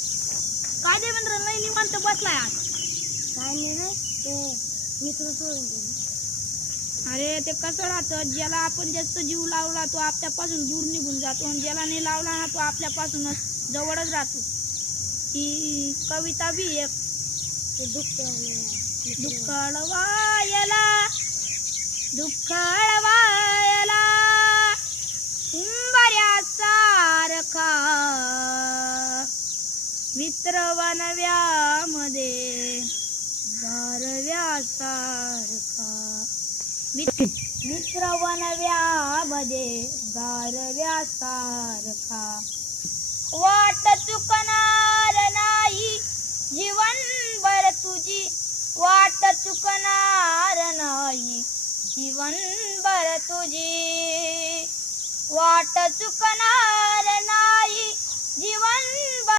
काय देवेंद्र लई निवांत बसलाय आज? काय नाही रे, ते मित्र सोडून गेले. अरे ते कसं राहतं, ज्याला आपण जास्त जीव लावला तो आपल्यापासून दूर निघून जातो आणि ज्याला नाही लावला ना तो आपल्यापासूनच जवळच राहतो. ही कविता बी एक. ते दुःख दुःख अळवायला दुःख अळवायला उंबऱ्यासारखा मित्र वनव्यामध्ये गारव्यासारखा मित्र वनव्यामध्ये गारव्यासारखा वाट चुकणार नाही जीवनभर तुझी वाट चुकणार नाही जीवनभर तुझी वाट चुकणार नाही